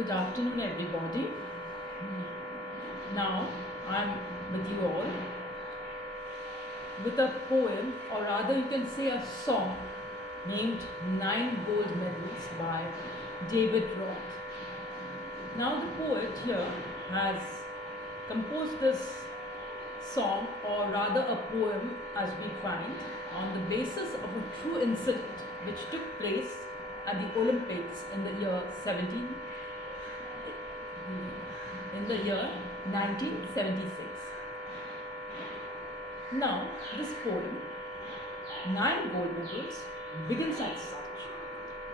Good afternoon, everybody. Now I'm with you all with a poem, or rather, you can say a song named Nine Gold Medals by David Roth. Now, the poet here has composed this song, or rather, a poem, as we find, on the basis of a true incident which took place at the Olympics in the year 1976. Now, this poem, Nine Gold Medals, begins as such.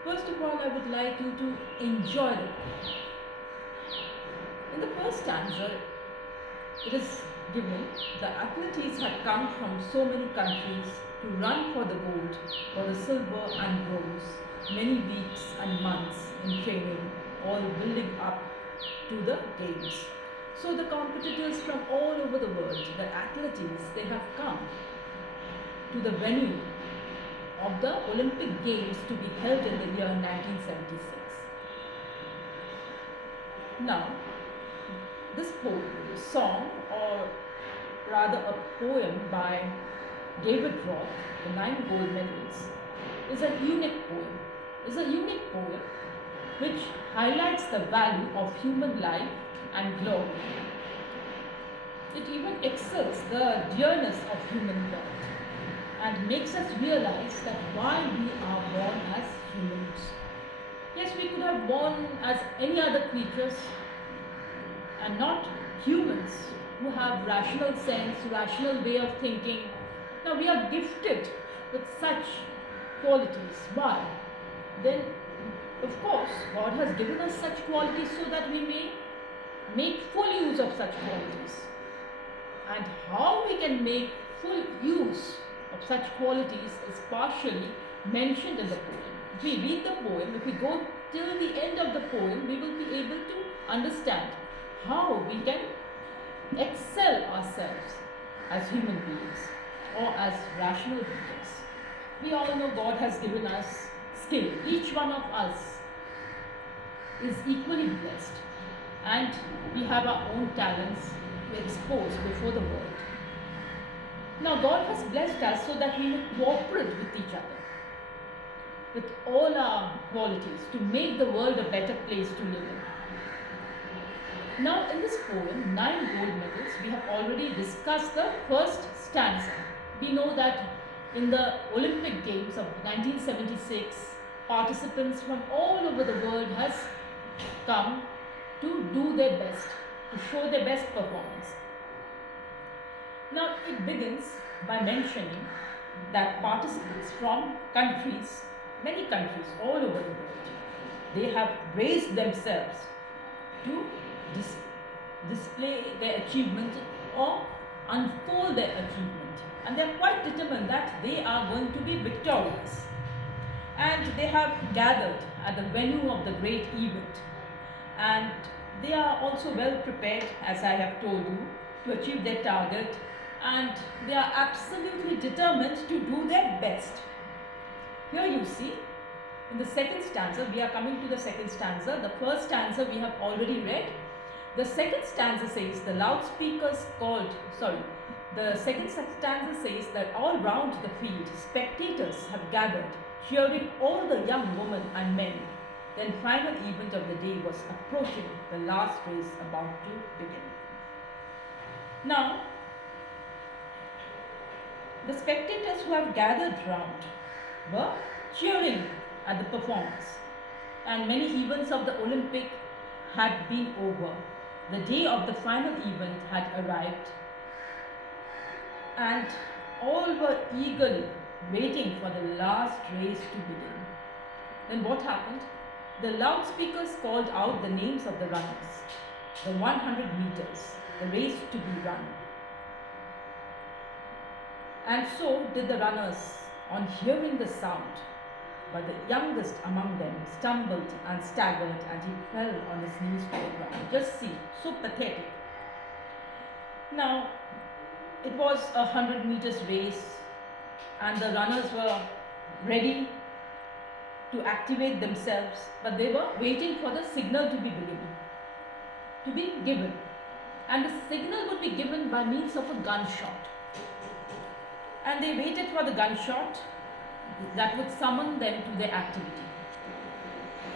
First of all, I would like you to enjoy the poem. In the first stanza, it is given the athletes had come from so many countries to run for the gold, for the silver and bronze, many weeks and months in training, all building up to the games. So the competitors from all over the world, the athletes, they have come to the venue of the Olympic Games to be held in the year 1976. Now, this song, or rather a poem by David Roth, The Nine Gold Medals, is a unique poem. Is a unique poem which highlights the value of human life and glory. It even excels the dearness of human birth and makes us realize that why we are born as humans. Yes, we could have born as any other creatures and not humans who have rational sense, rational way of thinking. Now we are gifted with such qualities. Why? Then, of course, God has given us such qualities so that we may make full use of such qualities. And how we can make full use of such qualities is partially mentioned in the poem. If we read the poem, if we go till the end of the poem, we will be able to understand how we can excel ourselves as human beings or as rational beings. We all know God has given us skill. Each one of us is equally blessed, and we have our own talents to expose before the world. Now, God has blessed us so that we will cooperate with each other, with all our qualities, to make the world a better place to live in. Now, in this poem, Nine Gold Medals, we have already discussed the first stanza. We know that in the Olympic Games of 1976, participants from all over the world has come to do their best, to show their best performance. Now, it begins by mentioning that participants from countries, many countries all over the world, they have raised themselves to display their achievement or unfold their achievement, and they are quite determined that they are going to be victorious. And they have gathered at the venue of the great event, and they are also well prepared, as I have told you, to achieve their target, and they are absolutely determined to do their best. Here you see, in the second stanza, we are coming to the second stanza. The first stanza we have already read. The second stanza says the second stanza says that all round the field spectators have gathered, cheering all the young women and men. Then final event of the day was approaching, the last race about to begin. Now, the spectators who have gathered round were cheering at the performance, and many events of the Olympic had been over. The day of the final event had arrived, and all were eagerly waiting for the last race to begin. Then what happened? The loudspeakers called out the names of the runners, the 100 meters, the race to be run. And so did the runners on hearing the sound. But the youngest among them stumbled and staggered, and he fell on his knees to the ground. Just see, so pathetic. Now, it was a 100 meters race, and the runners were ready to activate themselves, but they were waiting for the signal to be given. And the signal would be given by means of a gunshot. And they waited for the gunshot that would summon them to their activity.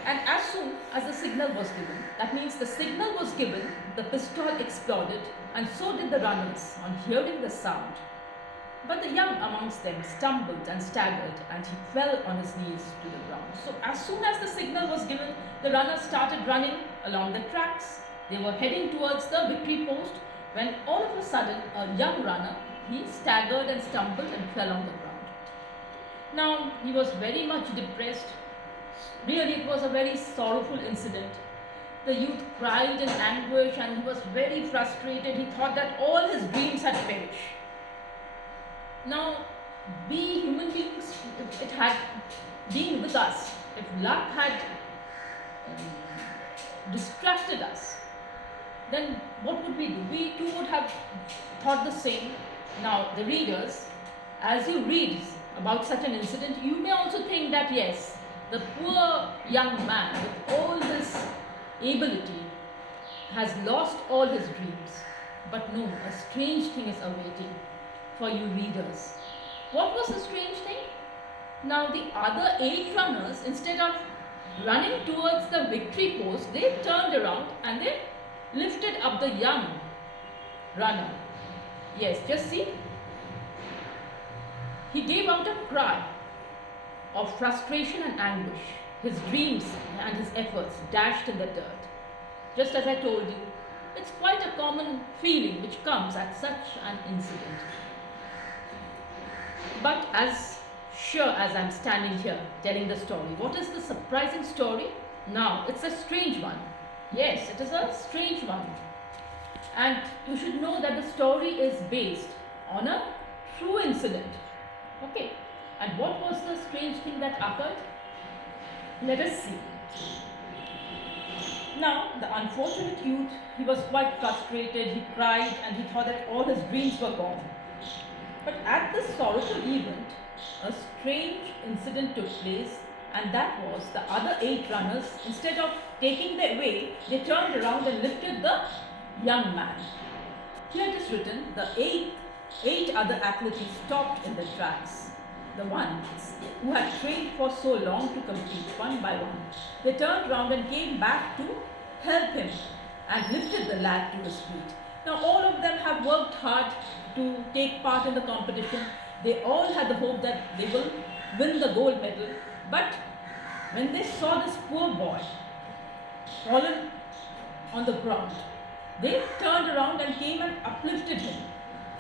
And as soon as the signal was given, that means the signal was given, the pistol exploded, and so did the runners on hearing the sound. But the young amongst them stumbled and staggered, and he fell on his knees to the ground. So as soon as the signal was given, the runners started running along the tracks. They were heading towards the victory post when all of a sudden a young runner, he staggered and stumbled and fell on the ground. Now he was very much depressed. Really, it was a very sorrowful incident. The youth cried in anguish and he was very frustrated. He thought that all his dreams had perished. Now, we human beings, if it had been with us, if luck had distracted us, then what would we do? We too would have thought the same. Now, the readers, as you read about such an incident, you may also think that yes, the poor young man with all his ability has lost all his dreams. But no, a strange thing is awaiting for you readers. What was the strange thing? Now the other 8 runners, instead of running towards the victory post, they turned around and they lifted up the young runner. Yes, just see. He gave out a cry of frustration and anguish. His dreams and his efforts dashed in the dirt. Just as I told you, it's quite a common feeling which comes at such an incident. But as sure as I'm standing here telling the story, what is the surprising story? Now, it's a strange one. Yes, it is a strange one. And you should know that the story is based on a true incident. Okay. And what was the strange thing that occurred? Let us see. Now, the unfortunate youth, he was quite frustrated, he cried and he thought that all his dreams were gone. But at this sorrowful event, a strange incident took place, and that was the other 8 runners, instead of taking their way, they turned around and lifted the young man. Here it is written, the 8 other athletes stopped in the tracks. The ones who had trained for so long to compete one by one. They turned round and came back to help him and lifted the lad to his feet. Now all of them have worked hard to take part in the competition. They all had the hope that they will win the gold medal. But when they saw this poor boy fallen on the ground, they turned around and came and uplifted him.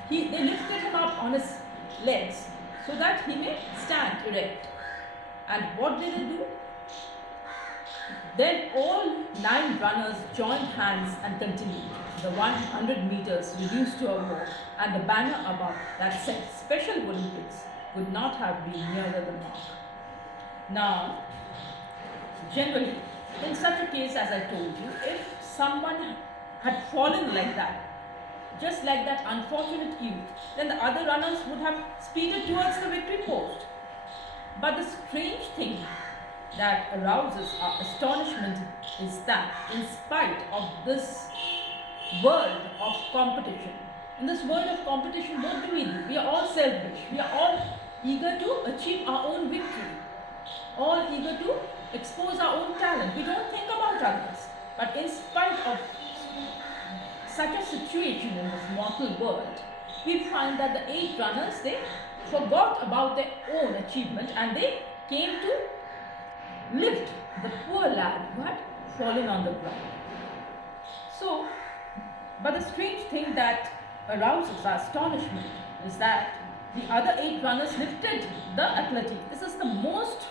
They lifted him up on his legs so that he may stand erect. And what did they do? Then all 9 runners joined hands and continued. The 100 meters reduced to a walk, and the banner above that said Special Olympics could not have been nearer the mark. Now, generally, in such a case, as I told you, if someone had fallen like that, just like that unfortunate youth, then the other runners would have speeded towards the victory post. But the strange thing that arouses our astonishment is that in spite of this world of competition, in this world of competition, what do? We are all selfish. We are all eager to achieve our own victory, all eager to expose our own talent. We don't think about others. But in spite of such a situation in this mortal world, we find that the 8 runners, they forgot about their own achievement and they came to lift the poor lad who had fallen on the ground. So, but the strange thing that arouses our astonishment is that the other 8 runners lifted the athlete. This is the most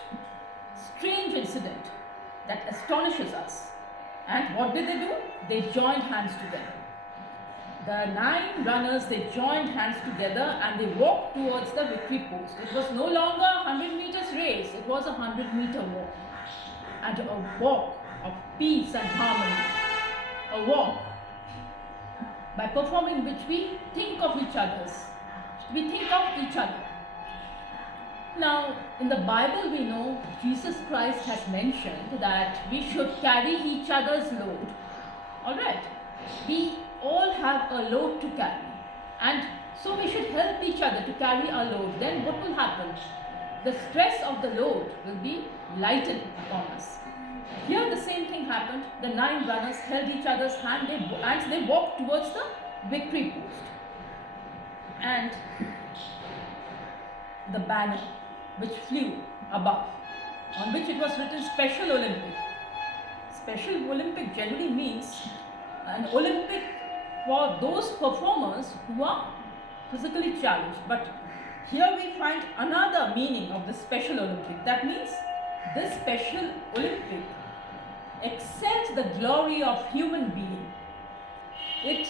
strange incident that astonishes us. And what did they do? They joined hands together. The 9 runners, they joined hands together and they walked towards the victory post. It was no longer a 100 meters race, it was a 100-meter walk. And a walk of peace and harmony. A walk by performing which we think of each other. We think of each other. Now, in the Bible, we know Jesus Christ has mentioned that we should carry each other's load. Alright, we all have a load to carry, and so we should help each other to carry our load. Then what will happen? The stress of the load will be lightened upon us. Here the same thing happened. The 9 runners held each other's hand and they walked towards the victory post. And the banner which flew above, on which it was written Special Olympic. Special Olympic generally means an Olympic for those performers who are physically challenged. But here we find another meaning of the Special Olympic. That means this Special Olympic excels the glory of human being. It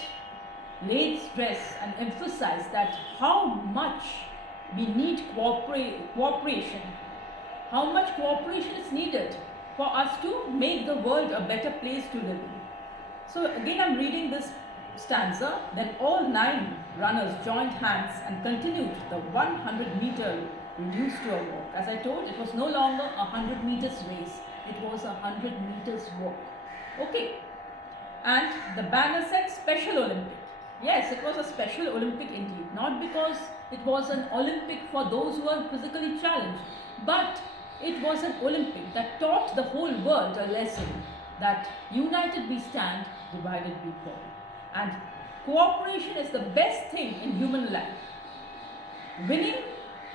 laid stress and emphasized that how much we need cooperation, how much cooperation is needed for us to make the world a better place to live in. So again I'm reading this stanza. Then all 9 runners joined hands and continued the 100-meter reduced to a walk. As I told, it was no longer a 100 meters race, it was a 100 meters walk. Okay. And the banner said Special Olympic. Yes, it was a Special Olympic indeed. Not because it was an Olympic for those who are physically challenged, but it was an Olympic that taught the whole world a lesson that united we stand, divided we fall. And cooperation is the best thing in human life. Winning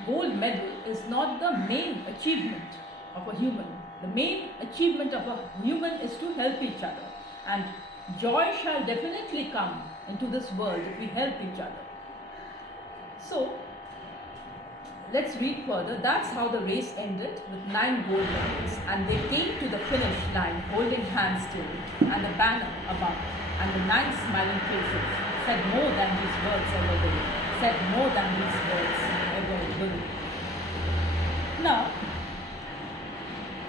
gold medal is not the main achievement of a human. The main achievement of a human is to help each other. And joy shall definitely come into this world if we help each other. So, let's read further. That's how the race ended, with 9 gold medals. And they came to the finish line holding hands still, and the banner above. And the 9 smiling faces said more than these words ever will. Said more than these words ever will. Now,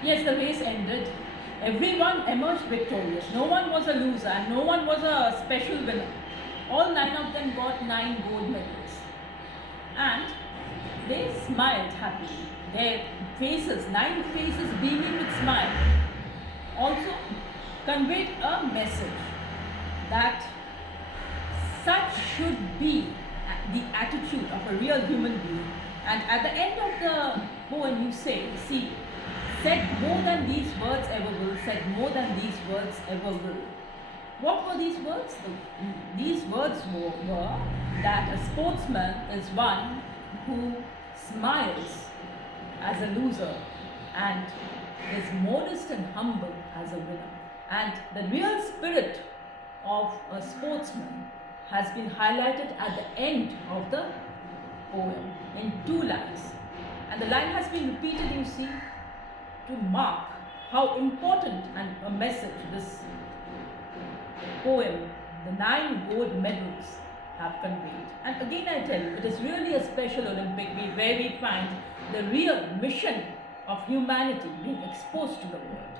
yes, the race ended. Everyone emerged victorious. No one was a loser and no one was a special winner. All 9 of them got 9 gold medals. And they smiled happily. Their faces, 9 faces beaming with smile, also conveyed a message that such should be the attitude of a real human being. And at the end of the poem you say, see, said more than these words ever will, said more than these words ever will. What were these words? These words were that a sportsman is one who smiles as a loser and is modest and humble as a winner. And the real spirit of a sportsman has been highlighted at the end of the poem in 2 lines. And the line has been repeated, you see, to mark how important and a message this poem, the 9 gold medals, have conveyed. And again I tell you, it is really a Special Olympic where we find the real mission of humanity being exposed to the world.